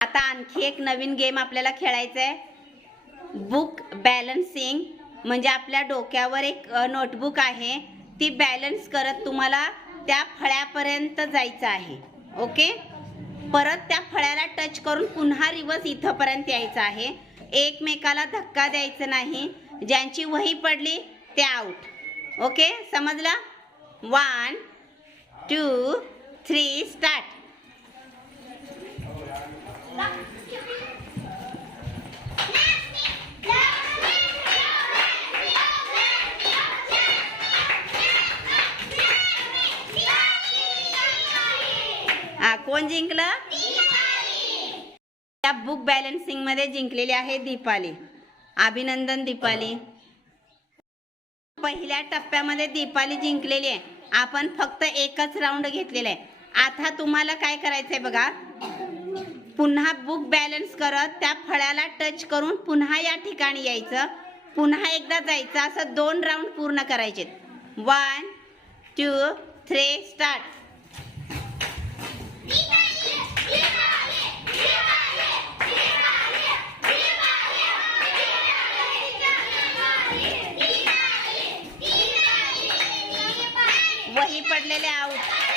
आता आणखी एक नवीन गेम आपल्याला खेळायचा आहे बुक बॅलन्सिंग म्हणजे आपल्या डोक्यावर एक नोटबुक आहे. ती बॅलन्स करत तुम्हाला त्या फळ्यापर्यंत जायचं आहे. ओके परत त्या फळ्याला टच करून पुन्हा रिवर्स इथंपर्यंत यायचं आहे. एकमेकाला धक्का द्यायचा नाही. ज्यांची वही पडली ते आउट ओके समजला? वन टू थ्री स्टार्ट हा कोण जिंकलं? त्या बुक बॅलन्सिंगमध्ये जिंकलेली आहे दीपाली. अभिनंदन दीपाली. पहिल्या टप्प्यामध्ये दीपाली जिंकलेली आहे. आपण फक्त एकच राऊंड घेतलेला आहे. आता तुम्हाला काय करायचंय बघा. पुन्हा बुक बॅलन्स करत त्या फळ्याला टच करून पुन्हा या ठिकाणी यायचं. पुन्हा एकदा जायचं. असं दोन राऊंड पूर्ण करायचे वन टू थ्री स्टार्ट वही पडलेले आऊट.